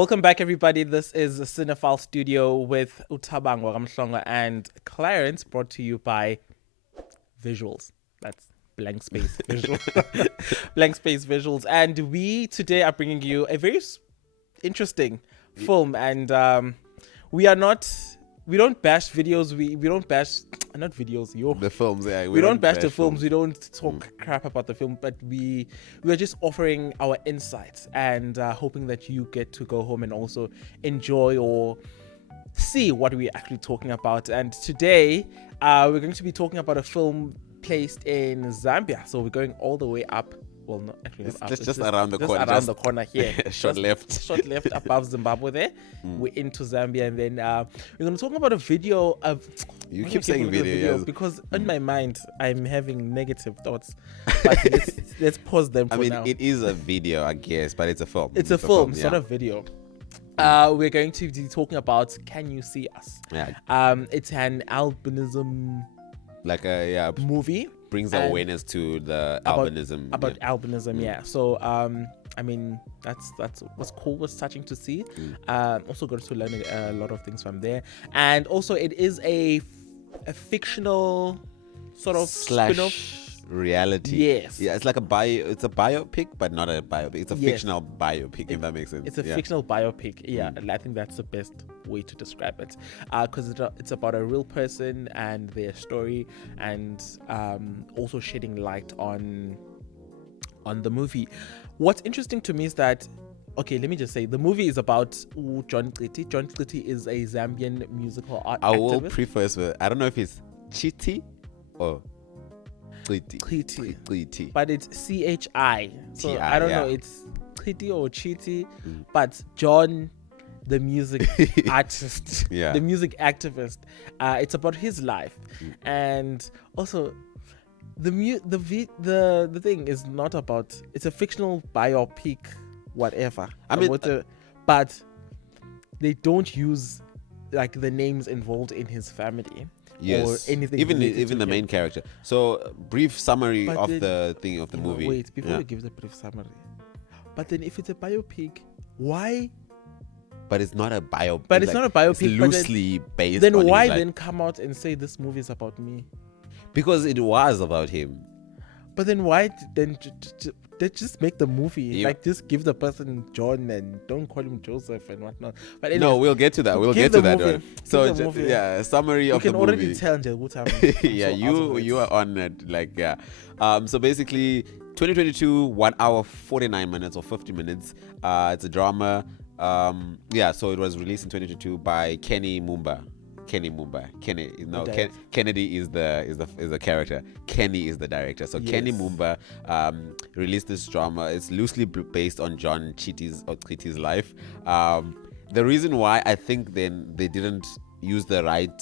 Welcome back, everybody. This is Cinephile Studio with Thabang and Clarence, brought to you by Visuals. That's blank space visual, blank space visuals. And we today are bringing you a very interesting film. And we don't bash videos. We don't bash not videos. The films, yeah. We don't bash the films. We don't talk crap about the film, but we are just offering our insights and hoping that you get to go home and also enjoy or see what we're actually talking about. And today, we're going to be talking about a film placed in Zambia. So we're going all the way up. Well, not actually. It's just around the corner. Around the corner here. Short left. Short left above Zimbabwe there. We're into Zambia, and then we're going to talk about a video of. You keep saying video, yes. Because in my mind I'm having negative thoughts. But let's pause them for now. It is a video, I guess, but it's a film. It's a film, yeah. Sort of video. We're going to be talking about Can You See Us? Yeah. It's an albinism movie. Brings awareness to the albinism. About albinism, yeah. So that's what's cool, was touching to see. Also got to learn a lot of things from there. And also it is a fictional sort of spin-off reality. Yes. Yeah, it's like it's a biopic, but not a biopic. It's a fictional biopic, if that makes sense. It's a fictional biopic. Yeah. I think that's the best way to describe it. Because it's about a real person and their story, and also shedding light on the movie. What's interesting to me is that, okay, let me just say, the movie is about John Chiti. John Chiti is a Zambian musical art activist. will preface with, I don't know if it's Chiti or Chiti. But it's CHI. So I don't know, it's Chiti or Chiti. But John, the music artist, the music activist, it's about his life. And also the thing is not about, it's a fictional biopic, whatever. But they don't use like the names involved in his family. Yes, or anything, even the main character. So, brief summary of the movie. Wait, before you give the brief summary. But then, if it's a biopic, why? But it's not a biopic. But it's not a biopic. It's loosely based. Then on why his then come out and say this movie is about me? Because it was about him. But then why then? Just make the movie, like just give the person John and don't call him Joseph and whatnot. But anyways, no, we'll get to that. We'll get to that one. So summary of the movie. You can already tell what time. Yeah, you are on it. So basically, 2022, 1 hour 49 minutes or 50 minutes. It's a drama. So it was released in 2022 by Kennedy is the character. Kenny is the director. So yes. Kenny Mumba released this drama. It's loosely based on John Chiti's life. The reason why I think then they didn't use the right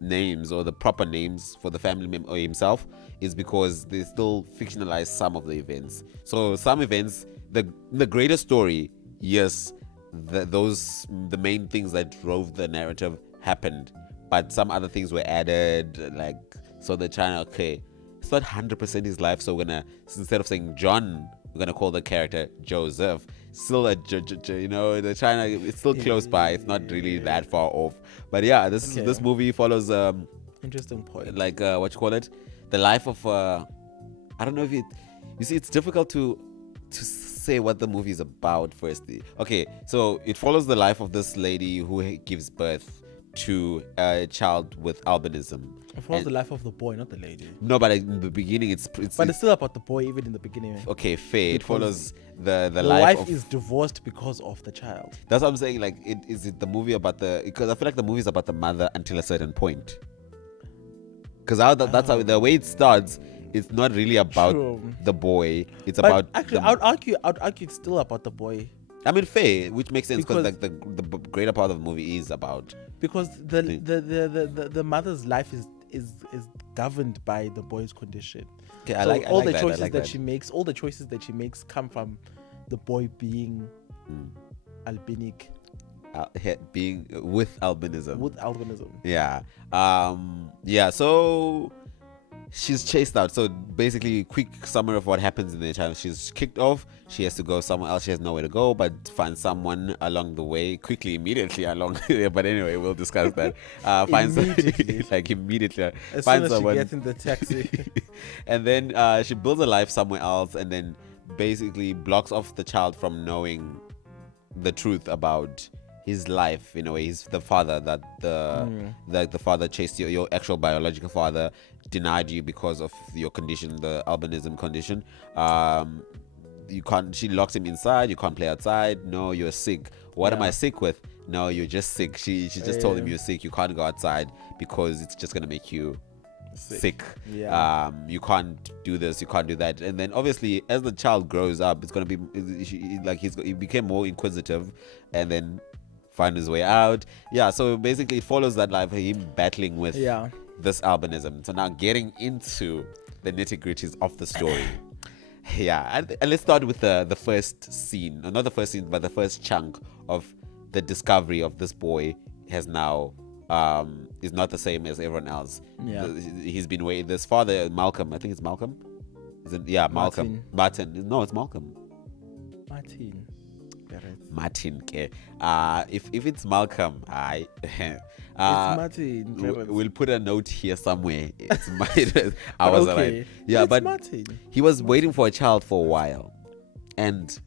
names or the proper names for the family member or himself is because they still fictionalize some of the events. So some events, the greater story, yes, the main things that drove the narrative happened, but some other things were added, so they're trying to, it's not 100% his life, so we're gonna, instead of saying John, we're gonna call the character Joseph. Still they're trying to, it's still close by, it's not really that far off. But yeah, this movie follows interesting point, what you call it, the life of I don't know if it's difficult to say what the movie is about firstly. Okay, so it follows the life of this lady who gives birth to a child with albinism. It follows the life of the boy, not the lady. No, but in the beginning it's still about the boy, even in the beginning. Okay, fair. It follows the life wife is divorced because of the child. That's what I'm saying. Is it the movie about because I feel like the movie is about the mother until a certain point. Because that's how the way it starts. It's not really about the boy. It's about. Actually, I would argue it's still about the boy. I mean, fair, which makes sense because the greater part of the movie is about, because the mother's life is governed by the boy's condition. Okay, all the choices that she makes, all the choices that she makes come from the boy being albinic, being with albinism. With albinism. Yeah. So she's chased out. So basically, quick summary of what happens in the time. She's kicked off. She has to go somewhere else. She has nowhere to go, but find someone along the way. Quickly, immediately along. But anyway, we'll discuss that. Finds Immediately. like immediately. As Finds soon as someone. she gets in the taxi. And then she builds a life somewhere else, and then basically blocks off the child from knowing the truth about his life. In a way, he's the father that the father chased your actual biological father denied you because of your condition, the albinism condition. You can't. She locks him inside. You can't play outside. No, you're sick. What am I sick with? No, you're just sick. She just told him you're sick. You can't go outside because it's just gonna make you sick. You can't do this, you can't do that. And then obviously as the child grows up, it's gonna be like he became more inquisitive and then find his way out. So basically it follows that life, him battling with this albinism. So now getting into the nitty-gritties of the story. And let's start with the first scene, not the first scene, but the first chunk of the discovery of this boy has now is not the same as everyone else. He's been waiting. This father, Malcolm, I think it's Malcolm. Is it? Yeah, Malcolm. Martin. No, it's Malcolm. Martin. Okay. If it's Malcolm, it's Martin. We'll put a note here somewhere. It's Martin. I was okay. Right. But Martin. He was waiting for a child for a while, and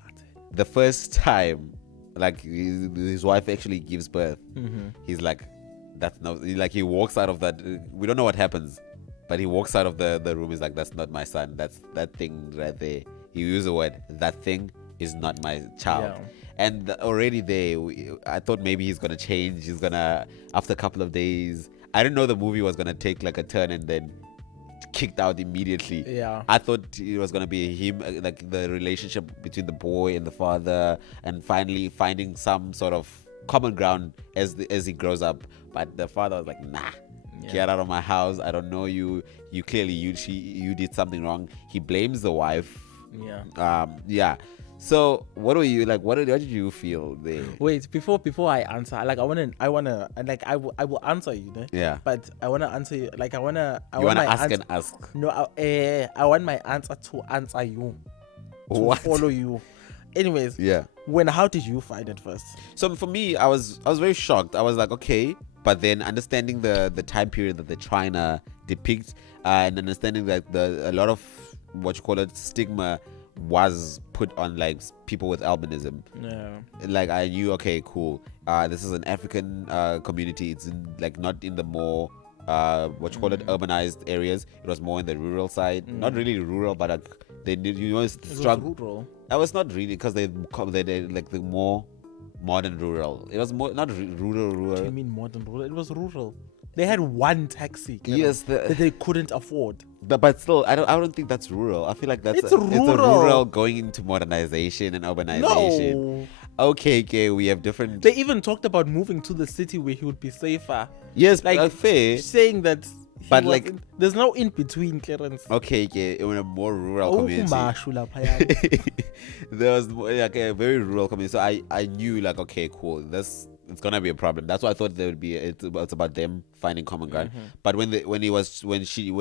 the first time, like his wife actually gives birth, he's like, that's not, like, he walks out of that. We don't know what happens, but he walks out of the room. He's like, that's not my son. That's that thing right there. He used the word, that thing is not my child. And already there, I thought maybe he's gonna change. He's gonna, after a couple of days, I didn't know the movie was gonna take like a turn and then kicked out immediately. I thought it was gonna be him, like the relationship between the boy and the father, and finally finding some sort of common ground as he grows up. But the father was like, nah, get out of my house. I don't know you. You clearly you did something wrong. He blames the wife. So what were you like? What did you feel there? Wait, before I answer, like I will answer you, né? But I wanna answer you. Like I wanna ask and ask. No, I want my answer to answer you. To follow you. Anyways, how did you find it first? So for me, I was very shocked. I was like, okay, but then understanding the time period that they're trying to depict, and understanding that a lot of what you call it stigma was put on like people with albinism. Like I knew, okay, cool. This is an African community. It's like not in the more what you call it urbanized areas. It was more in the rural side. Not really rural, but like they did. Rural. I was not really, because they like the more modern rural. It was more not rural. What do you mean modern rural? It was rural. They had one taxi. Yes, that they couldn't afford. But still, I don't think that's rural. I feel like it's a rural going into modernization and urbanization. No. Okay, we have different. They even talked about moving to the city where he would be safer. Like fair. Saying that. But like, there's no in between, Clarence. Okay, in a more rural community. There was like a very rural community, so I knew like, okay, cool, it's gonna be a problem. That's why I thought there would be. It's about them finding common ground. But when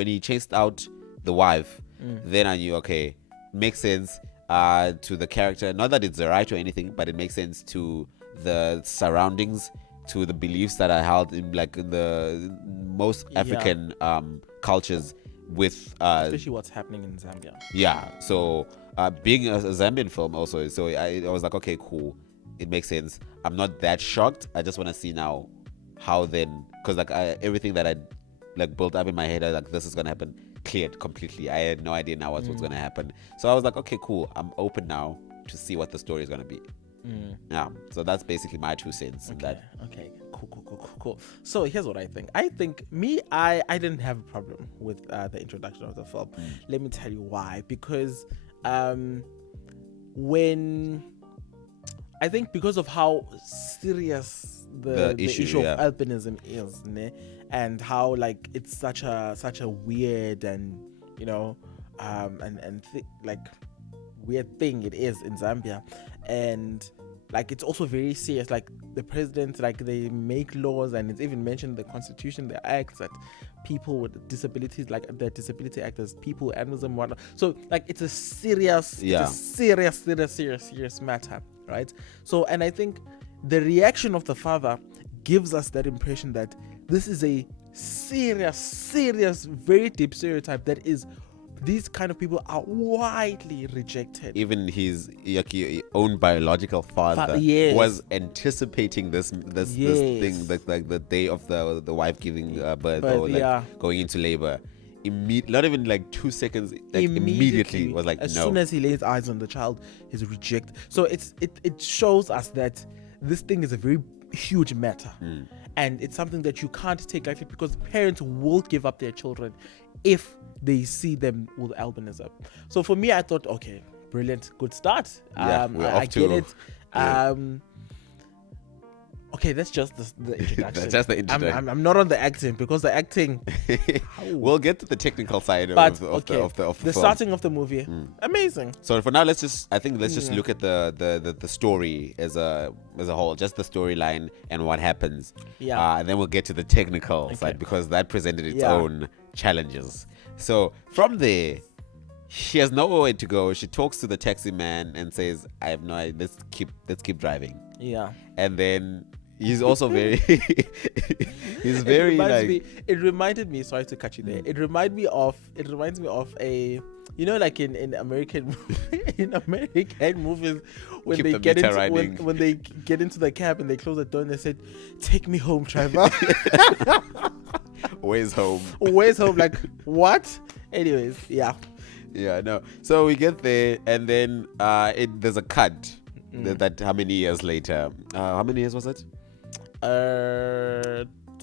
he chased out the wife, then I knew, okay, makes sense to the character. Not that it's right or anything, but it makes sense to the surroundings, to the beliefs that are held in like in the most African cultures, with especially what's happening in Zambia. So being a Zambian film also, so I was like, okay, cool, it makes sense. I'm not that shocked. I just want to see now how then, because like everything that I like built up in my head, I was like, this is gonna happen, cleared completely. I had no idea now what's gonna happen. So I was like, okay, cool, I'm open now to see what the story is gonna be. So that's basically my 2 cents. Okay, cool. So here's what I think. I didn't have a problem with the introduction of the film. Let me tell you why. Because because of how serious the issue of albinism is, né? And how like it's such a weird and like weird thing it is in Zambia, and like it's also very serious. Like the president, like they make laws, and it's even mentioned in the constitution, the acts that people with disabilities, like the Disability Act, there's people with albinism, whatnot. So like it's a serious, serious matter, right? So, and I think the reaction of the father gives us that impression that this is a serious, very deep stereotype that is, these kind of people are widely rejected. Even his own biological father Yes. was anticipating this thing, like the day of the wife giving birth, or like going into labor. Not even like 2 seconds, like immediately was like, as no. soon as he lays eyes on the child, he's rejected. So it shows us that this thing is a very huge matter, and it's something that you can't take lightly, because parents will give up their children if they see them with albinism. So for me, I thought, okay, brilliant, good start. I get it. Okay, that's just the introduction. That's just the introduction. I'm not on the acting, because the acting. We'll get to the technical side of the film. Starting of the movie, amazing. So for now, let's just look at the story as a whole, just the storyline and what happens. And then we'll get to the technical side, because that presented its own challenges. So from there, she has nowhere to go. She talks to the taxi man and says, "I have no idea. Let's keep driving." Yeah. And then he's also very it reminded me, sorry to cut you there, it reminds me of a, you know, like in American movies, when they get into when they get into the cab and they close the door and they said, "Take me home, driver." Where's home? Like, what? Anyways, no. So we get there, and then there's a cut. That how many years later? How many years was it?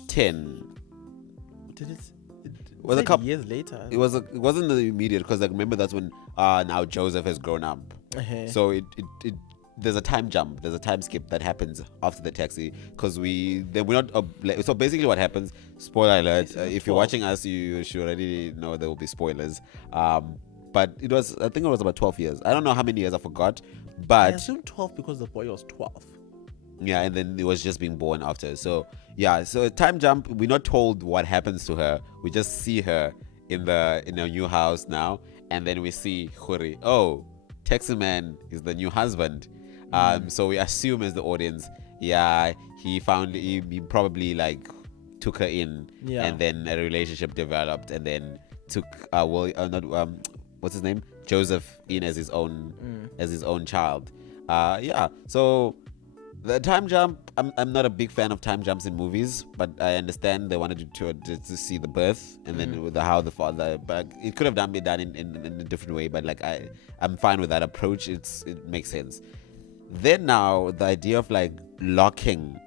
10. Did it? Was a couple years later. It wasn't the immediate, because like remember that's when now Joseph has grown up. So it there's a time jump. There's a time skip that happens after the taxi, because we're not. So basically, what happens? Spoiler alert! If you're watching us, you should already know there will be spoilers. But I think it was about 12 years. I don't know how many years, I forgot. But I assume 12 because the boy was 12. Yeah, and then it was just being born after. So so time jump. We're not told what happens to her. We just see her in a new house now, and then we see Khuri. Oh, taxi man is the new husband. So we assume as the audience, he probably like took her in, and then a relationship developed, and then took what's his name, Joseph, in as his own child. So the time jump, I'm not a big fan of time jumps in movies, but I understand they wanted to see the birth, and then with how the father, but it could have been done in a different way. But like I'm fine with that approach. It makes sense. Then now the idea of like locking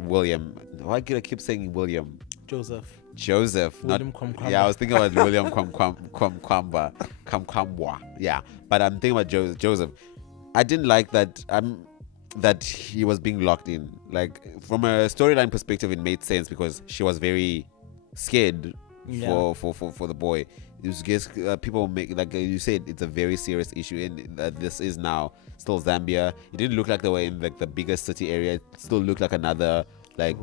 William. Why do I keep saying William? Joseph. William Kwamkwamba. I was thinking about William Kwamkwamba. Yeah, but I'm thinking about Joseph. I didn't like that. That he was being locked in. Like from a storyline perspective, it made sense, because she was very scared for the boy. It was just people make, like you said, it's a very serious issue, and this is now still Zambia. It didn't look like they were in like the biggest city area. It still looked like another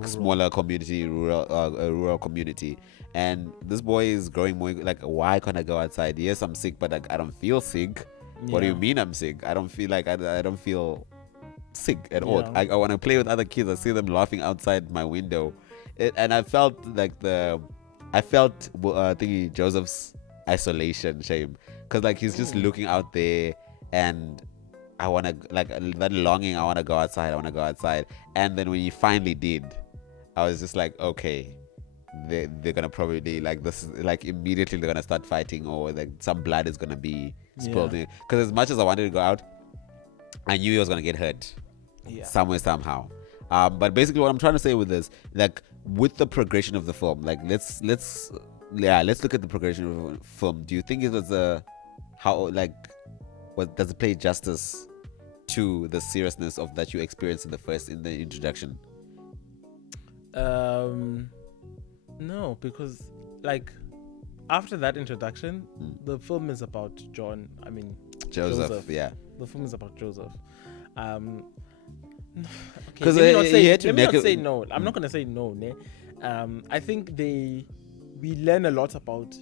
smaller community, rural community. And this boy is growing more like, why can't I go outside? Yes, I'm sick, but like I don't feel sick. What do you mean I'm sick? I don't feel like I don't feel sick at all. I want to play with other kids. I see them laughing outside my window, and I felt like thinking Joseph's isolation, shame, because like he's just looking out there, and I want to, like, that longing. I want to go outside. And then when he finally did, I was just like, okay, they're gonna probably like this, like immediately they're gonna start fighting, or like some blood is gonna be spilled. Because as much as I wanted to go out, I knew he was gonna get hurt somewhere, somehow. But basically what I'm trying to say with this, like with the progression of the film, like let's look at the progression of the film. Do you think it was does it play justice to the seriousness of that you experienced in the introduction? No, because like after that introduction, the film is about Joseph. Yeah, the film is about Joseph. Because let me not say no. I'm not gonna say no. I think they we learn a lot about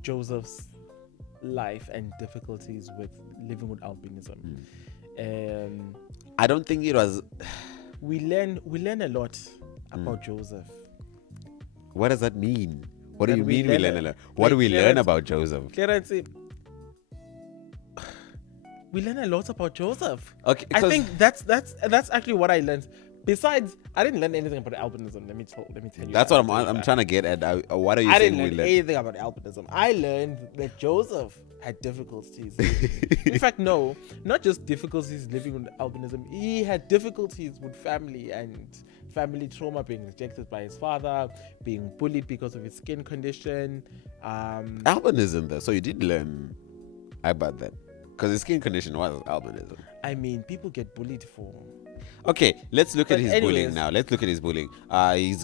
Joseph's life and difficulties with living with albinism. I don't think it was. We learn a lot about Joseph. What does that mean? What do That you we mean we learn learn a- a lot? What do like we learn Clarence- about Joseph? Clarence, we learn a lot about Joseph. Okay, I 'cause- think that's actually what I learned. Besides, I didn't learn anything about albinism. Let me tell you. That's what I'm trying to get at. What are you I saying didn't we learn learn? anything about albinism. I learned that Joseph had difficulties. In fact, no, not just difficulties living with albinism. He had difficulties with family and family trauma, being rejected by his father, being bullied because of his skin condition. Albinism, though. So you did learn about that. Because his skin condition was albinism. I mean, people get bullied for. Okay, let's look at But his bullying anyways. now. Let's look at his bullying.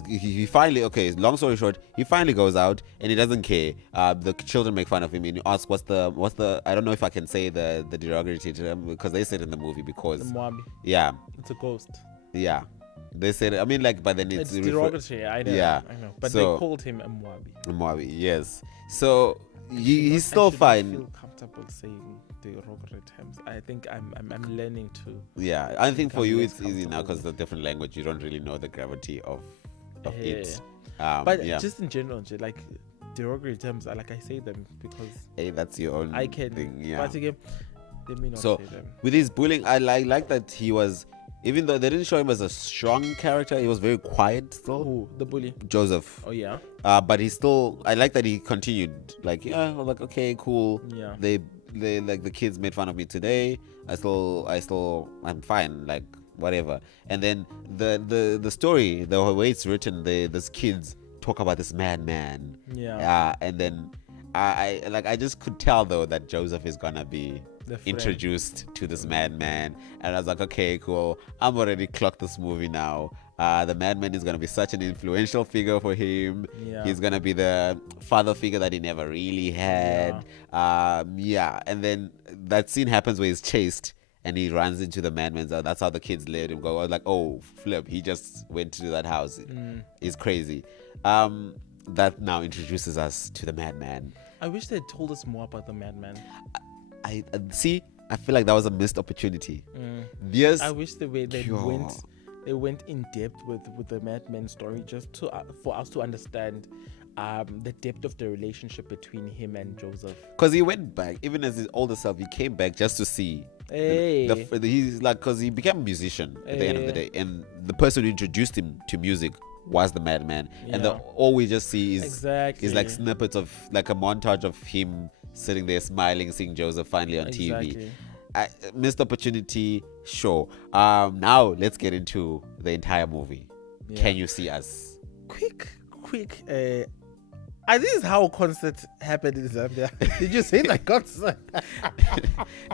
He finally, okay, long story short, he finally goes out and he doesn't care. The children make fun of him and you ask what's the I don't know if I can say the derogatory term because they said in the movie because Mwabi. yeah, It's a ghost. yeah. They said I mean like but then It's it's derogatory. I know. Yeah. I know. But So- they called him a Mwabi. Mwabi, yes. So he's I still should not fine. feel comfortable saying derogatory terms. I think I'm learning to. Yeah, I think for become you less it's easy now comfortable because it's a different language. You don't really know the gravity of it. But yeah. just in general, like derogatory terms, like I say them because Hey, that's your own I can. thing. Yeah. But again, let me not So say them. with his bullying, I like that he was, even though they didn't show him as a strong character, he was very quiet still. Who the bully? Joseph. Oh yeah, But he still, I like that he continued. Like yeah, I'm like okay, cool. yeah. They like the kids made fun of me today. I'm fine. Like whatever. And then the story, the way it's written, these kids talk about this madman. Yeah. And then I just could tell though that Joseph is gonna be The friend. introduced to this madman, and I was like, okay, cool. I'm already clocked this movie now. The madman is gonna be such an influential figure for him. Yeah. He's gonna be the father figure that he never really had. And then that scene happens where he's chased and he runs into the madman's house. That's how the kids let him go. I was like, oh flip, he just went to that house. It's crazy. That now introduces us to the madman. I wish they had told us more about the madman. I see. I feel like that was a missed opportunity. Yes. I wish they Yo. went in depth with the madman story just to for us to understand the depth of the relationship between him and Joseph. Because he went back, even as his older self, he came back just to see. Hey. He's like, because he became a musician at the end of the day, and the person who introduced him to music was the madman. And Yeah. all we just see is Exactly. like snippets of like a montage of him sitting there smiling, seeing Joseph finally on TV. Exactly. Missed opportunity, sure. Now let's get into the entire movie. Yeah. Can you see us? Quick. This is how concert happened in Zambia. Did you say that concert?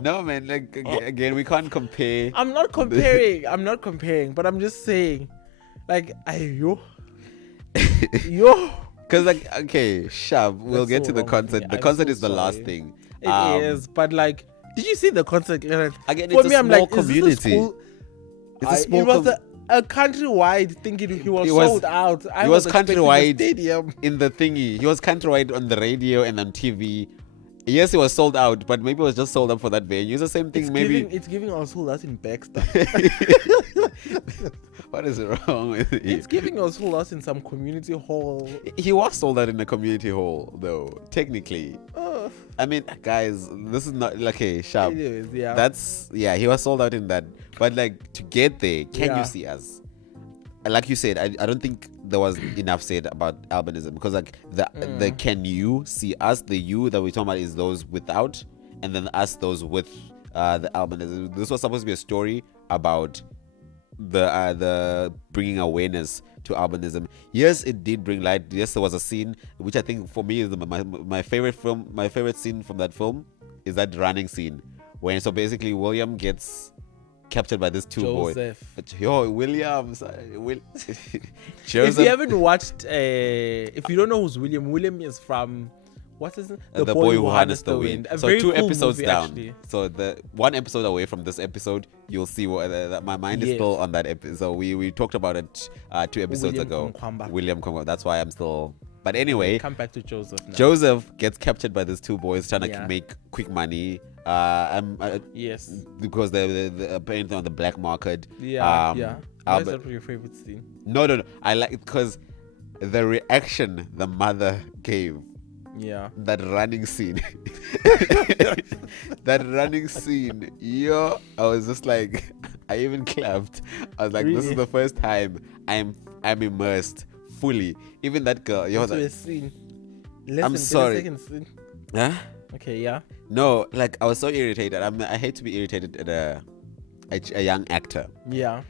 No, man. Like again, we can't compare. I'm not comparing, but I'm just saying, like, yo. Because like, okay, Shab, we'll That's get so to the wrong of me. concert. The I'm concert so is the last sorry. thing. It is, but like, did you see the concert? Clarence? Again, For it's me, a I'm small like, is this a community. school? It's a small It was a countrywide thing. He was It was- sold out. I it was expecting a countrywide. stadium. in the thingy. He was countrywide on the radio and on TV. Yes, it was sold out, but maybe it was just sold out for that venue. It's the same thing. It's giving us sold out in Baxter. What is wrong with it? It's giving us sold out in some community hall. He was sold out in the community hall, though. Technically, I mean, guys, this is not like a sharp. Anyways, yeah. He was sold out in that. But like to get there, can Yeah. you see us? Like you said, I don't think there was enough said about albinism because like the can you see us, the you that we're talking about is those without, and then us those with the albinism. This was supposed to be a story about the bringing awareness to albinism. Yes, it did bring light. Yes, there was a scene which I think for me is my favorite film. My favorite scene from that film is that running scene when so basically William gets captured by this two boys. Joseph. Yo, William. If Joseph. you haven't watched, if you don't know who's William is from, what's his name? The boy who harnessed the wind. A So very two cool episodes movie, down. actually. So the one episode away from this episode, you'll see what my mind is Yes. still on that episode. We talked about it 2 episodes William ago. Kumkwamba. William Kumkwamba. That's why I'm still But anyway, Come back to Joseph now. Joseph gets captured by these two boys trying to Yeah. make quick money. Yes. Because they're apparently on the black market. Yeah. Yeah. What is Albert, that your favorite scene? no. I like it because the reaction the mother gave. Yeah. That running scene. That running scene. Yo, I was just like, I even clapped. I was like, this is Really? the first time I'm immersed fully. Even that girl. Yo, Also that, a scene. Listen, sorry. Second scene. huh? Okay. Yeah. No, like I was so irritated. I hate to be irritated at a young actor. Yeah.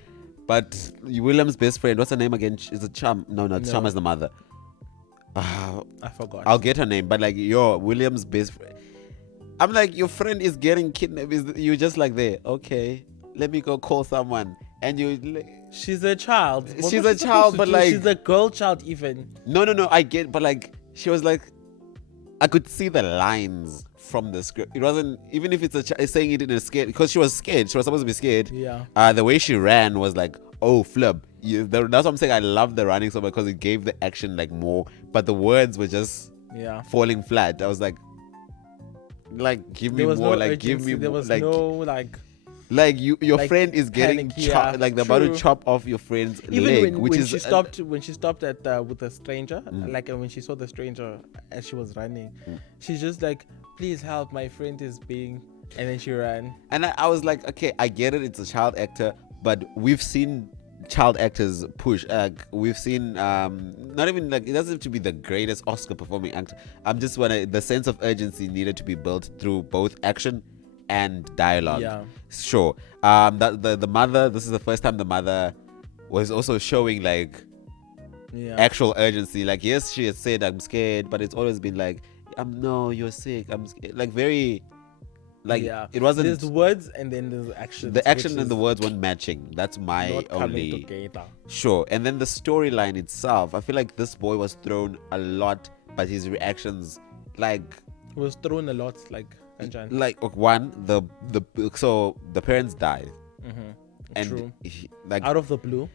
But William's best friend, what's her name again? Is it Cham? No, Cham is the mother. I forgot. I'll get her name, but like William's best friend. I'm like, your friend is getting kidnapped. You just like there? Okay, let me go call someone. And you, She's a child. What she's was a she child, supposed to but do? like, she's a girl child even. no. I get, but like, she was like, I could see the lines from the script. It wasn't, even if it's saying it in a scared, because she was scared. She was supposed to be scared. Yeah. The way she ran was like, oh, flip. That's what I'm saying. I love the running so much because it gave the action like more, but the words were just falling flat. I was like, give me more. Give me there more. was no Your friend is getting panic, yeah, like they're about to true. chop off your friend's even leg, when, which when is she stopped when she stopped at with a stranger, like when she saw the stranger as she was running, she's just like, please help, my friend is being, and then she ran. And I was like, okay, I get it, it's a child actor, but we've seen child actors push. We've seen not even like, it doesn't have to be the greatest Oscar performing actor. I'm just the sense of urgency needed to be built through both action and dialogue. Yeah. Sure. That the mother, this is the first time the mother was also showing like actual urgency. Like, yes, she has said I'm scared, but it's always been like, no, you're sick, I'm scared. Like very like it wasn't, there's words and then there's action. the action and the words weren't matching. That's my not coming only together. Sure. And then the storyline itself, I feel like this boy was thrown a lot, but his reactions like He was thrown a lot, like one, so the parents died, and true. like Out of the blue,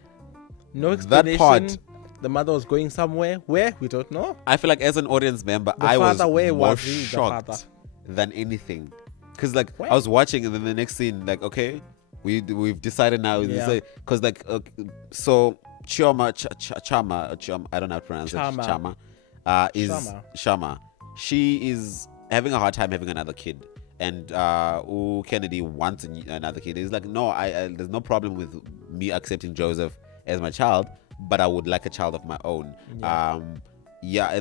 no explanation. that part, the mother was going somewhere where we don't know. I feel like as an audience member, The I was father, where more was he, the shocked father? than anything, because like Where? I was watching, and then the next scene, like, okay, we've decided now, because like so Chama, I don't know how to pronounce it. Chama, is Shama. She is having a hard time having another kid, and Kennedy wants another kid. He's like, no, I there's no problem with me accepting Joseph as my child, but I would like a child of my own. And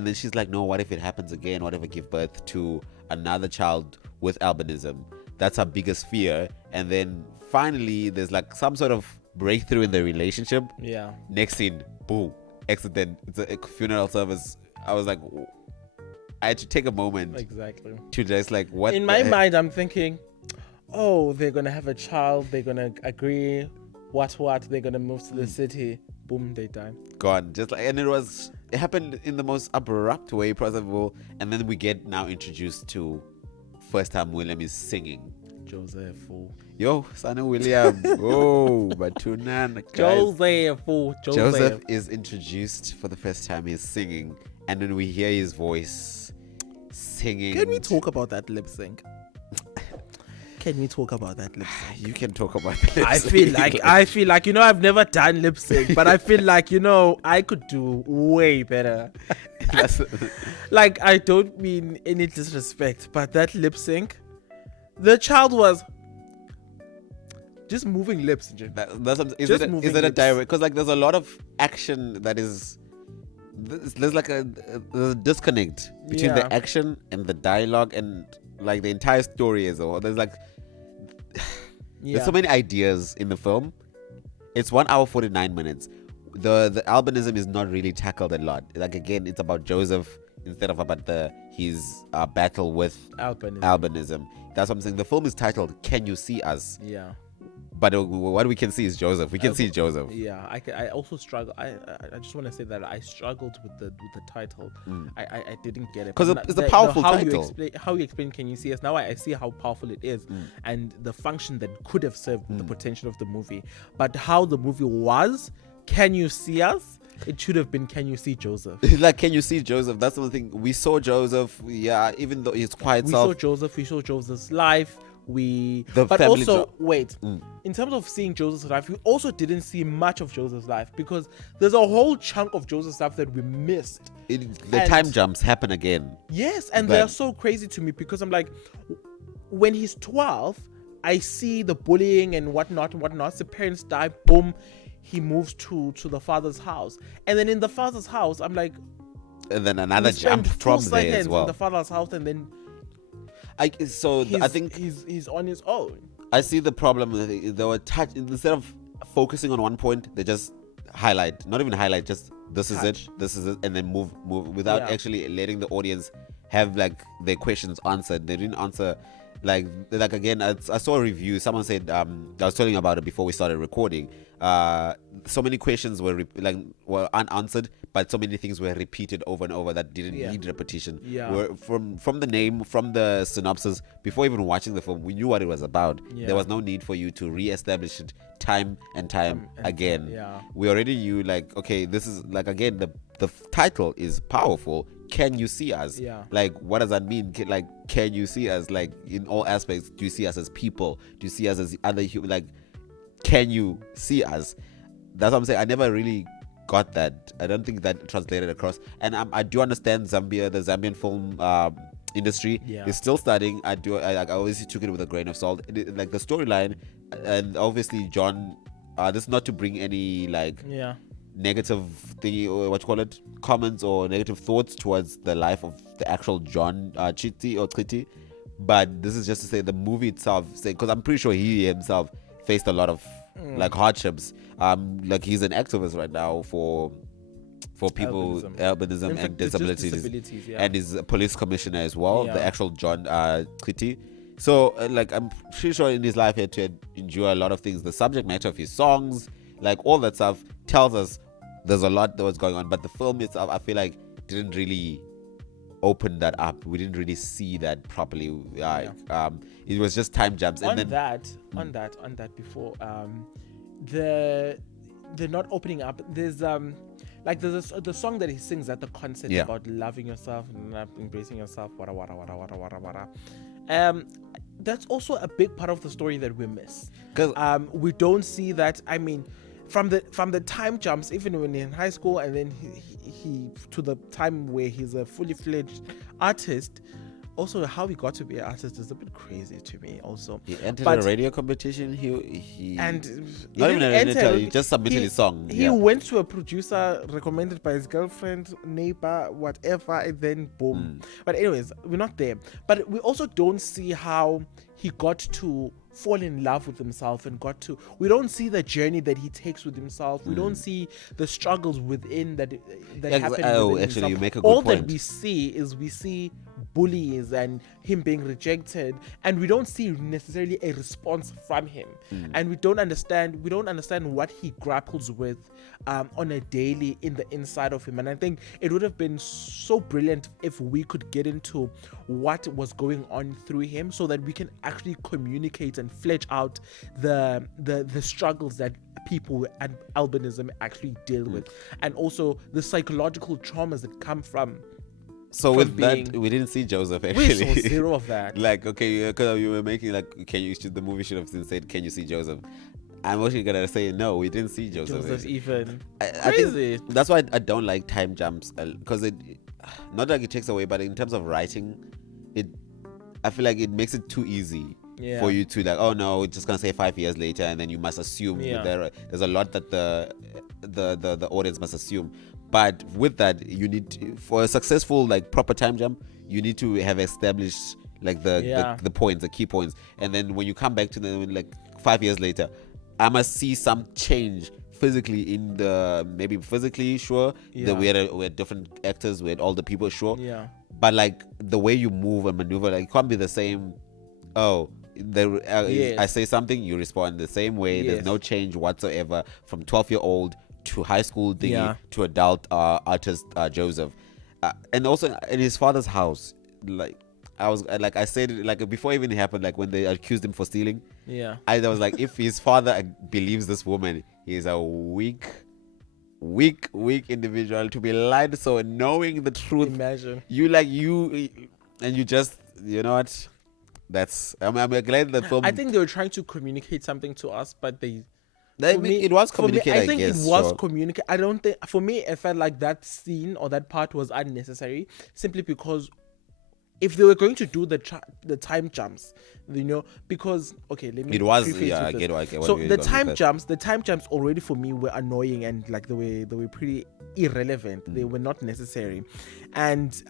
then she's like, no, what if it happens again? What if I give birth to another child with albinism? That's her biggest fear. And then finally there's like some sort of breakthrough in the relationship. Next scene, boom, accident. It's a funeral service. I was like, I had to take a moment to just like, what in my mind I'm thinking, oh, they're gonna have a child, they're gonna agree what they're gonna move to the city, boom, they die, gone. Just like, and it happened in the most abrupt way possible. And then we get now introduced to first time William is singing Joseph. Yo, son William. Oh, but Joseph is introduced for the first time. He's singing, and when we hear his voice singing, can we talk about that lip sync? You can talk about the lip sync. I feel like I've never done lip sync, but I feel like I could do way better. Like, I don't mean any disrespect, but that lip sync, the child was just moving lips. Is it a direct? Because like there's a lot of action that is. There's like a disconnect between the action and the dialogue and like the entire story as well. There's like there's so many ideas in the film. It's 1 hour 49 minutes. The albinism is not really tackled a lot. Like, again, it's about Joseph instead of about his battle with albinism. That's what I'm saying. The film is titled "Can You See Us?" But what we can see is Joseph. We can see Joseph. I also struggle. I just want to say that I struggled with the title. I didn't get it because it's a powerful title. How you explain "Can You See Us?" Now I see how powerful it is and the function that could have served the potential of the movie. But how the movie was, "Can You See Us?" It should have been, can you see Joseph? Like, can you see Joseph? That's the thing. We saw Joseph, yeah, even though he's quiet self. We saw Joseph's life. The But family also, wait, in terms of seeing Joseph's life, we also didn't see much of Joseph's life because there's a whole chunk of Joseph's life that we missed. The time jumps happen again. Yes, and they're so crazy to me because I'm like, when he's 12, I see the bullying and whatnot. The parents die, boom, he moves to the father's house. And then in the father's house, I'm like... And then another jump from there as well. In the father's house, and then... I think he's on his own. I see the problem. They were instead of focusing on one point, they just highlight, not even highlight, just this is it, and then move without actually letting the audience have like their questions answered. They didn't answer. Like again, I saw a review. Someone said, I was telling you about it before we started recording. So many questions were unanswered, but so many things were repeated over and over that didn't need repetition. From the name, from the synopsis, before even watching the film, we knew what it was about. There was no need for you to re-establish it time and time again. We already knew, like, okay, this is like, again, the title is powerful. Can you see us? Like, what does that mean? Like, can you see us? Like, in all aspects, do you see us as people? Do you see us as other human? Like, can you see us? That's what I'm saying. I never really got that. I don't think that translated across. And I do understand Zambia, the Zambian film industry is still starting. I always took it with a grain of salt. Like the storyline, and obviously John. This is not to bring any negative thingy, or what you call it, comments or negative thoughts towards the life of the actual John Chiti, but this is just to say the movie itself, because I'm pretty sure he himself faced a lot of like hardships. Like he's an activist right now for people, albinism and disabilities and is a police commissioner as well, the actual John Chiti. So like I'm pretty sure in his life he had to endure a lot of things. The subject matter of his songs, like all that stuff, tells us there's a lot that was going on, but the film itself, I feel like, didn't really open that up. We didn't really see that properly. It was just time jumps. And on that before the not opening up, there's the song that he sings at the concert about loving yourself and embracing yourself, that's also a big part of the story that we miss, because we don't see that. I mean, from the time jumps, even when in high school, and then he to the time where he's a fully fledged artist. Also, how he got to be an artist is a bit crazy to me. Also, he entered a radio competition. He not even entered. He just submitted his song. He went to a producer recommended by his girlfriend, neighbor, whatever, and then boom. But anyways, we're not there. But we also don't see how he got to fall in love with himself and we don't see the journey that he takes with himself. We don't see the struggles within that happen. Actually, you make a good point. All that we see bullies and him being rejected, and we don't see necessarily a response from him, and we don't understand what he grapples with on a daily in the inside of him. And I think it would have been so brilliant if we could get into what was going on through him, so that we can actually communicate and flesh out the struggles that people with albinism actually deal with, and also the psychological traumas that come from. So with that, we didn't see Joseph actually. We saw zero of that. Like, okay, because you were making like, the movie should have said, "Can you see Joseph?" I'm actually gonna say no. We didn't see Joseph. Even crazy. I think that's why I don't like time jumps, because it, not like it takes away, but in terms of writing, I feel like it makes it too easy. For you to like, oh no, it's just gonna say 5 years later, and then you must assume there's a lot that the audience must assume. But with that, you need for a successful like proper time jump, you need to have established like the points, the key points, and then when you come back to them like 5 years later, I must see some change physically in the that we had different actors, we had all the people, but like the way you move and maneuver, like it can't be the same. I say something, you respond the same way. There's no change whatsoever from 12-year-old to high school thingy to adult artist Joseph, and also in his father's house. Like I said, like before it even happened, like when they accused him for stealing. I was like, if his father believes this woman, he's a weak weak individual to be lied. So knowing the truth, Imagine. and you just, you know what? That's I'm glad that film. I think they were trying to communicate something to us, but it was communicated. I think guess, it was sure. communicated. I don't think, for me, it felt like that scene or that part was unnecessary, simply because if they were going to do the time jumps, because okay, let me. It was, preface yeah, with I this. get what So you're the going with that. time jumps already for me were annoying, and like they were pretty irrelevant. They were not necessary, and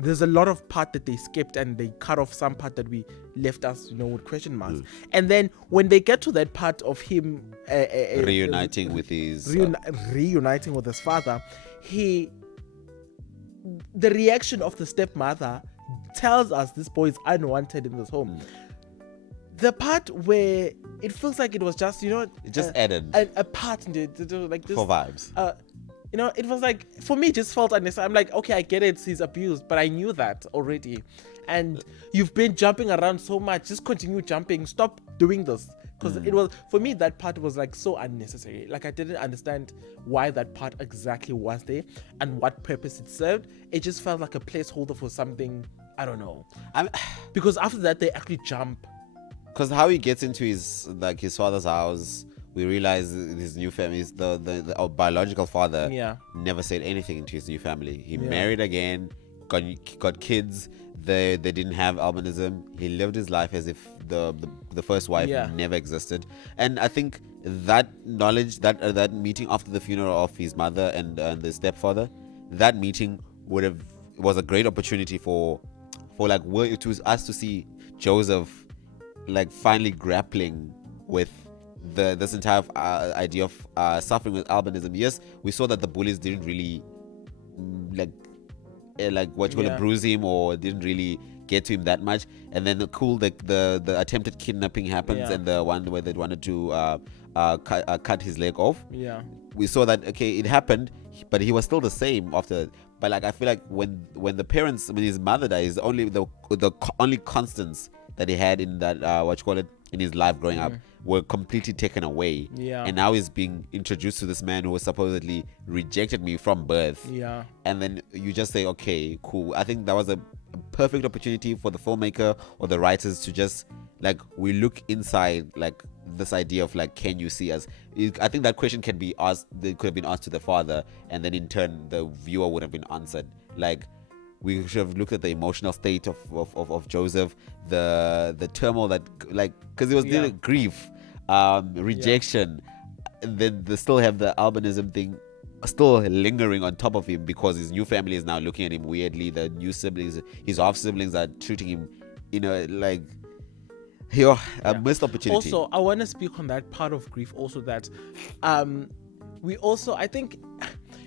there's a lot of part that they skipped, and they cut off some part that we left us with question marks. And then when they get to that part of him Reuniting with his reuniting with his father, the reaction of the stepmother tells us this boy is unwanted in this home. The part where it feels like it was just, it just added a part in like this for vibes. It was like, for me, it just felt unnecessary. I'm like, okay, I get it, he's abused, but I knew that already. And you've been jumping around so much, just continue jumping, stop doing this. Because it was, for me, that part was like so unnecessary. Like, I didn't understand why that part exactly was there and what purpose it served. It just felt like a placeholder for something, I don't know. Because after that, they actually jump. Because how he gets into his father's house, we realize his new family is our biological father. Yeah. Never said anything to his new family. He married again, got kids. They didn't have albinism. He lived his life as if the first wife never existed. And I think that knowledge, that meeting after the funeral of his mother and the stepfather, that meeting was a great opportunity for it was us to see Joseph like finally grappling with this entire idea of suffering with albinism. Yes, we saw that the bullies didn't really bruise him, or didn't really get to him that much. And then the attempted kidnapping happens, and the one where they wanted to cut his leg off. Yeah, we saw that, okay, it happened, but he was still the same after. But like, I feel like when his mother dies, the only constants that he had in that in his life growing up were completely taken away. Yeah. And now he's being introduced to this man who supposedly rejected me from birth. Yeah. And then you just say, okay, cool. I think that was a perfect opportunity for the filmmaker or the writers to just we look inside this idea of can you see us? I think that question can be asked. They could have been asked to the father, and then in turn the viewer would have been answered. We should have looked at the emotional state of Joseph, the turmoil that because he was dealing with grief, rejection, and then they still have the albinism thing still lingering on top of him because his new family is now looking at him weirdly. The new siblings, his half siblings, are treating him, a missed opportunity. Also, I want to speak on that part of grief. Also, that I think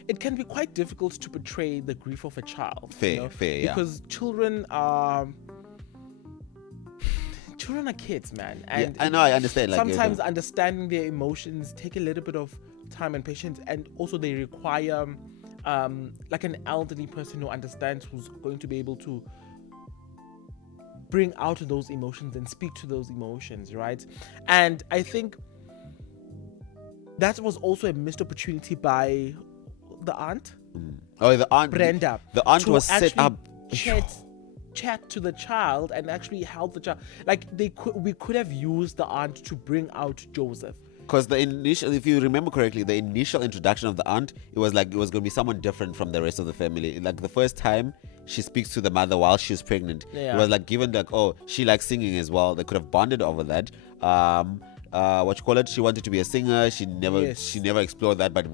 it can be quite difficult to portray the grief of a child. Fair, yeah. Because children are kids, man. And I know, I understand. Sometimes understanding their emotions take a little bit of time and patience, and also they require an elderly person who understands, who's going to be able to bring out those emotions and speak to those emotions, right? And I think that was also a missed opportunity by the aunt. Oh, the aunt Brenda. The aunt was set up. Chat to the child and actually help the child. We could have used the aunt to bring out Joseph. Because if you remember correctly, the initial introduction of the aunt, it was going to be someone different from the rest of the family. The first time she speaks to the mother while she's pregnant, it was given she likes singing as well. They could have bonded over that. She wanted to be a singer. She never explored that, but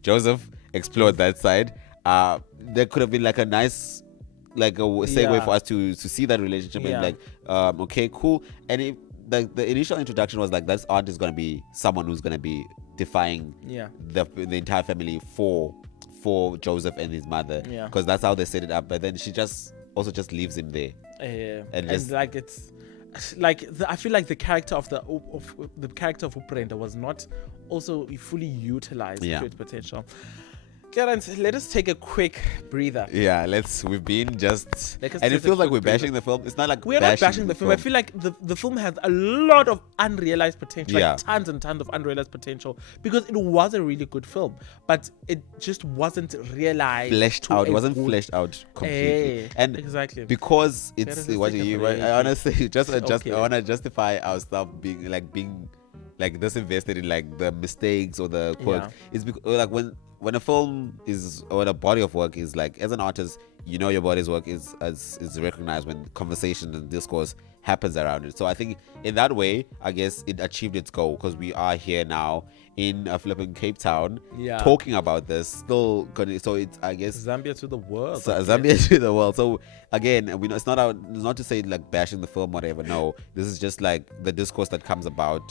Joseph explored that side. There could have been a nice a segue for us to see that relationship and okay, cool. And the initial introduction was this aunt is going to be someone who's going to be defying the entire family for Joseph and his mother, because that's how they set it up. But then she just leaves him there, and it's I feel like the character of Brenda was not also fully utilized to its potential. Clarence, let us take a quick breather. Yeah, we've been just, Let us and it take a feels like quick we're bashing the film. It's not like We're not bashing the film. I feel like the film has a lot of unrealized potential, Yeah. like tons and tons of unrealized potential, because it was a really good film, but it just wasn't realized. fleshed out. It wasn't fleshed out completely. And exactly. because Let it's us just what take a you, break. I honestly just Okay. I want to justify ourselves being like this invested in like the mistakes or the quirks. Yeah. It's because like when a film is, or when a body of work is, like, as an artist, you know your body's work is recognized when conversation and discourse happens around it. So I think in that way, I guess it achieved its goal, because we are here now in a flipping Cape Town, Yeah. talking about this, still gonna, so it's, I guess, Zambia to the world. so, okay. Zambia to the world. So again, we know it's not to say like bashing the film, whatever. No, this is just like the discourse that comes about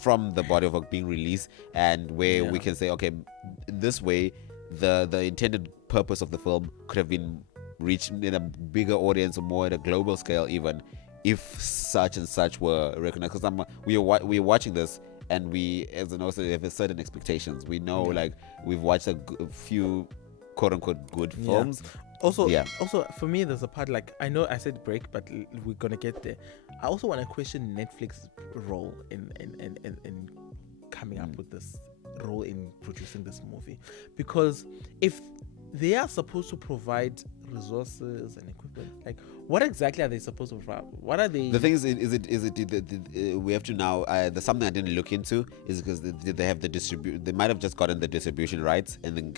from the body of work being released, and where we can say, okay, this way, the intended purpose of the film could have been reached in a bigger audience, or more at a global scale, even if such and such were recognized. Because we're watching this, and we, as an audience, have certain expectations. We know, like, we've watched a few quote unquote good films. Also, for me, there's a part, like, I know I said break, but we're gonna get there. I also want to question Netflix's role in coming up with this role in producing this movie, because if they are supposed to provide resources and equipment, like, what exactly are they supposed to provide? What are they? The thing is we have to now. There's something I didn't look into, is because they have the distribute. They might have just gotten the distribution rights and then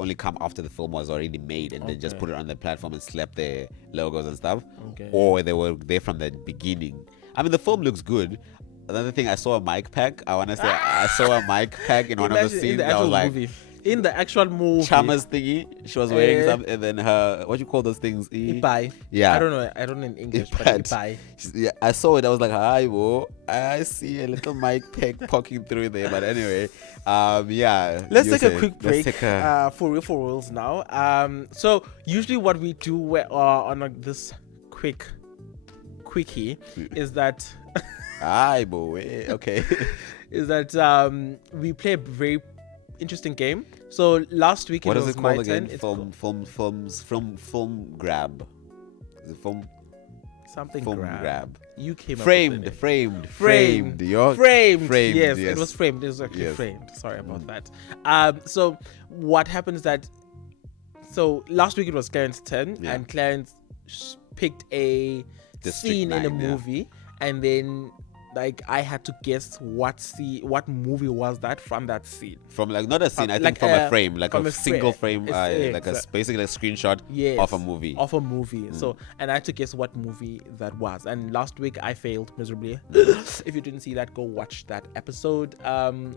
only come after the film was already made, and then just put it on the platform and slap their logos and stuff. Okay. Or they were there from the beginning. I mean, the film looks good. Another thing, I saw a mic pack. I want to say I saw a mic pack in one of the Imagine scenes. in the I was actual like, movie. In the actual movie, Chama's thingy. She was wearing some, and then her, what do you call those things? Ipai. Yeah. I don't know in English, but Ipai. Yeah, I saw it. I was like, hi, whoa. I see a little mic pack poking through there. But anyway, yeah. Let's take a quick break Let's take a, for reals now. So usually what we do on this quickie is that hi, boy. Okay. is that we play a very interesting game. So last week what it is was it my called turn. again? It's Film grab. Is it film something grab? grab. You came Framed. up with Framed. framed. Yes, it was framed. It was actually framed. Sorry about that. So what happens that? So last week it was Clarence's turn, and Clarence picked a scene in a movie, and then, like, I had to guess what movie was that from that scene. From, like, not a scene, I think like from a frame, like from a single frame, It's- like basically a screenshot of a movie. Of a movie. So, and I had to guess what movie that was. And last week I failed miserably. If you didn't see that, go watch that episode.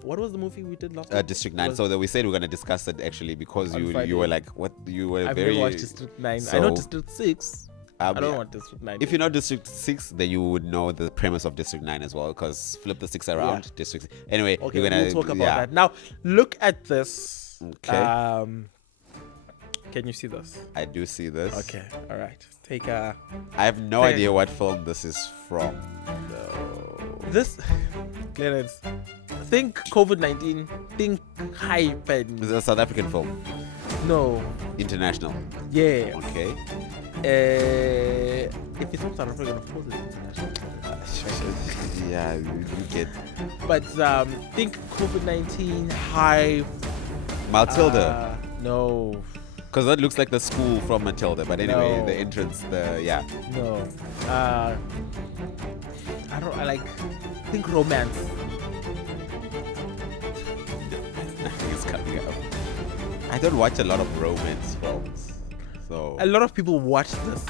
What was the movie we did last week? District 9. So that we said we're gonna discuss it actually, because Friday. you were like, what, you were I've very. never watched District 9. So, I know District 6. I don't yeah. want District 9. If you know District 6, then you would know the premise of District 9 as well, because flip the 6 around, District 6. Anyway, Okay, we're gonna we'll talk about that. Now, look at this. Okay. Can you see this? I do see this. Okay, all right. Take a... I have no Fair. idea what film this is from. This... Clarence, think COVID-19, think hype and... This is a South African film. No. International. Yeah. Okay. If it's from South Africa, of course it's international. Yeah, you get But think COVID-19 hype. Matilda. No. Because that looks like the school from Matilda. But anyway, No. the entrance, No. I like, think romance. Nothing is coming up. I don't watch a lot of romance films. So A lot of people watch this.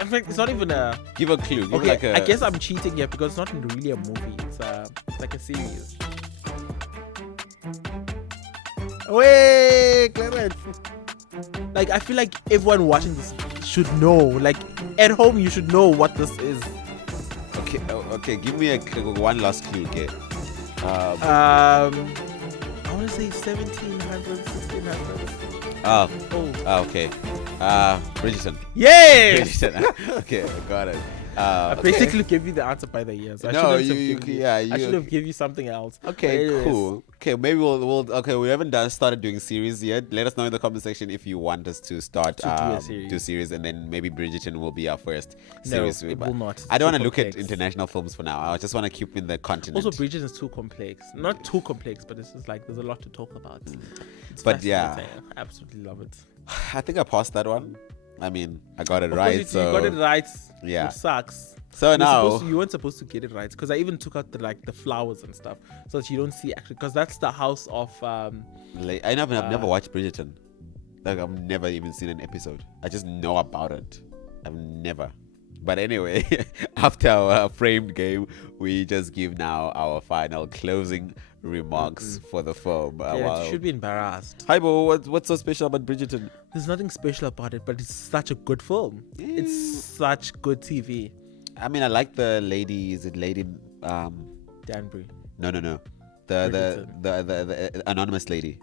In fact, it's not even a... give a clue. Give Okay, like a, I guess I'm cheating here because it's not really a movie. It's like a series. Wait, Clarence. Like, I feel like everyone watching this should know. Like, at home, you should know what this is. Okay, give me one last clue, okay? I want to say 1700s, 1600s. Okay. Bridgerton. Yes! Bridgerton. Okay, got it. I basically gave you the answer by the years. I No, I should have given you something else. Okay, cool. Okay, maybe we'll okay. We haven't started doing series yet. Let us know in the comment section if you want us to start do series, and then maybe Bridgerton will be our first series. No, it will not. I don't want to look at international films for now. I just want to keep in the continent. Also, Bridgerton is too complex. Not too complex, but it's just like there's a lot to talk about. But yeah, I absolutely love it. I think I passed that one. I mean, I got it Of right. course, So you got it right. Yeah, Which sucks. So now you weren't supposed to get it right because I even took out the flowers and stuff so that you don't see actually, because that's the house of. I've never watched Bridgerton. Like, I've never even seen an episode. I just know about it. I've never. But anyway, after our framed game, we just give now our final closing remarks for the film. You should be embarrassed. Hi, Bo. What's so special about Bridgerton? There's nothing special about it, but it's such a good film. Yeah. It's such good TV. I mean, I like the lady. Is it Lady Danbury? No. The anonymous lady.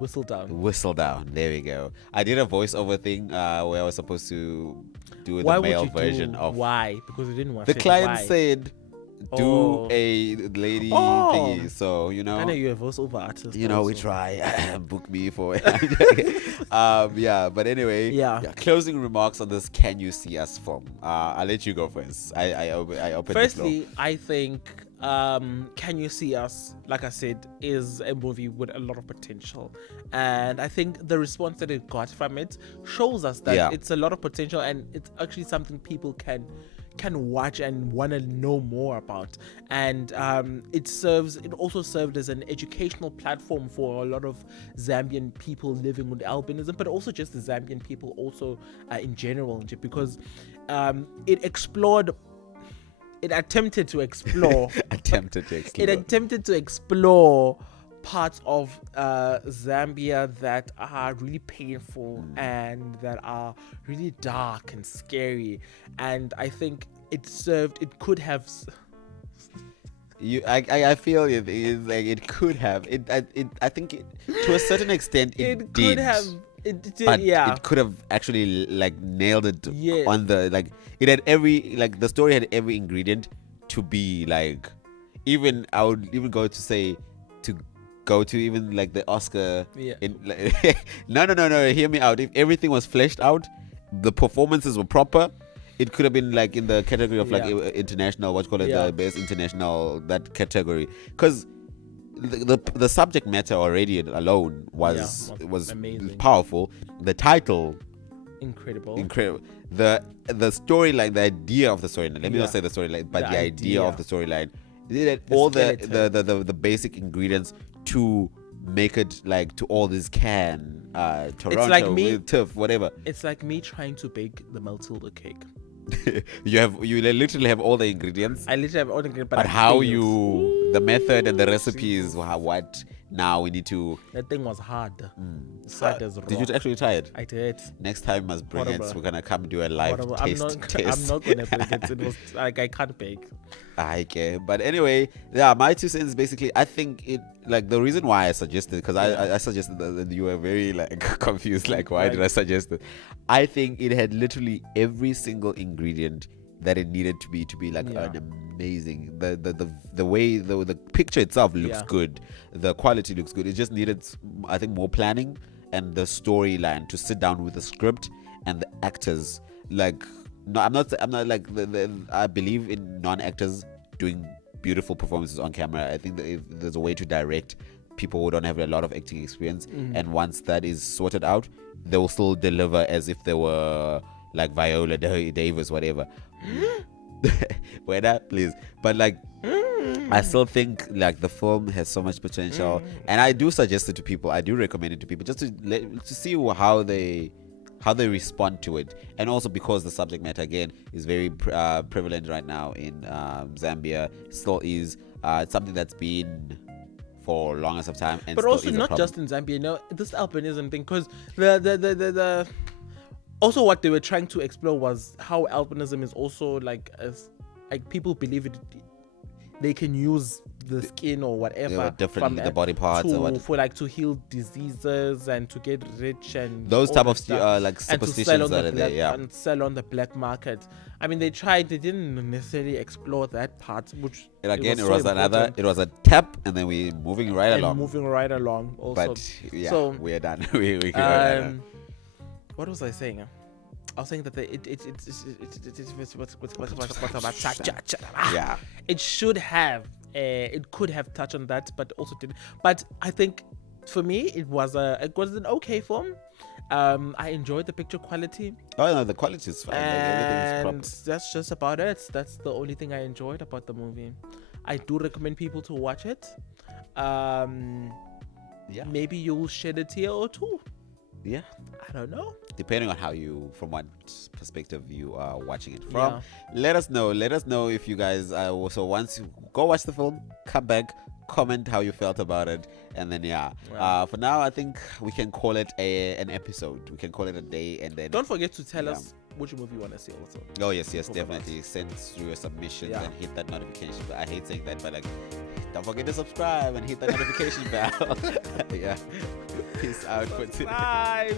Whistledown. There we go. I did a voiceover thing where I was supposed to do the male version of. Why? Because we didn't want the client said do a lady thingy. So I know you're a voiceover artist. We try. Book me for it. But anyway, closing remarks on this Can You See Us film. I'll let you go first. I open. Firstly, I think Can You See Us, like I said, is a movie with a lot of potential, and I think the response that it got from it shows us that it's a lot of potential, and it's actually something people can watch and want to know more about. And it also served as an educational platform for a lot of Zambian people living with albinism, but also just the Zambian people also in general, because it attempted to explore parts of Zambia that are really painful and that are really dark and scary, and I think it could have. I feel it is like it could have. I think to a certain extent it did. Could have. It did, but it could have actually like nailed it on the like. It had the story had every ingredient to be like. Even I would even go to say to go to even like the Oscar. No. Hear me out. If everything was fleshed out, the performances were proper. It could have been like in the category of like international. The best international, that category, because the subject matter already alone was amazing, powerful. The title, incredible. The storyline, the idea of the storyline. Let me not say the storyline, but the idea of the storyline. It had all the basic ingredients to make it like to all this Toronto, it's like me, Tiff, whatever. It's like me trying to bake the Matilda cake. you literally have all the ingredients. I literally have all the ingredients, but how the method and the recipes, what now we need to. That thing was hard. Did you actually try it? I did. Next time must bring it. We're gonna come do a live taste. I'm not gonna bring it. It was like I can't bake. Okay, but anyway, my 2 cents basically. I think it like the reason why I suggested, because I suggested that, and you were very like confused, like why did I suggest it? I think it had literally every single ingredient that it needed to be like an amazing. The way the picture itself looks good, the quality looks good. It just needed, I think, more planning and the storyline to sit down with the script and the actors. Like, no, I'm not like I believe in non-actors doing beautiful performances on camera. I think that if there's a way to direct people who don't have a lot of acting experience, and once that is sorted out, they will still deliver as if they were like Viola Davis, whatever. Wait up, please. But like, I still think like the film has so much potential, and I do suggest it to people. I do recommend it to people just to see how they respond to it, and also because the subject matter again is very prevalent right now in Zambia. Still is. It's something that's been for longest of time, and but also not just in Zambia. This albinism thing, because the also what they were trying to explore was how albinism is also like people believe it. They can use the skin or whatever Yeah, different the body parts to, or what. for like to heal diseases and to get rich and Those all type that of stuff. like And to sell superstitions on that the are there. black, Yeah. and sell on the black market. I mean, they tried. They didn't necessarily explore that part, which And again, it so was another. important. It was a tap, and then we moving right And along. moving right along. Also, But yeah, so we are done. we can. what was I saying? I was saying that Yeah. it should have, it could have touched on that, but also didn't. But I think for me, it was an okay film. I enjoyed the picture quality, Oh no, the quality is fine. Like, and everything's that's just about it. That's the only thing I enjoyed about the movie. I do recommend people to watch it. proper. Yeah. Maybe you'll shed a tear or two. Yeah. I don't know. Depending on from what perspective you are watching it from. Yeah. Let us know if you guys so once you go watch the film, come back, comment how you felt about it, and then for now I think we can call it an episode. We can call it a day, and then Don't forget to tell us which movie you want to see also. oh yes definitely send through your submissions Yeah. and hit that notification bell. I hate saying that, but like don't forget to subscribe and hit that notification bell. Yeah. Peace out for today. Bye.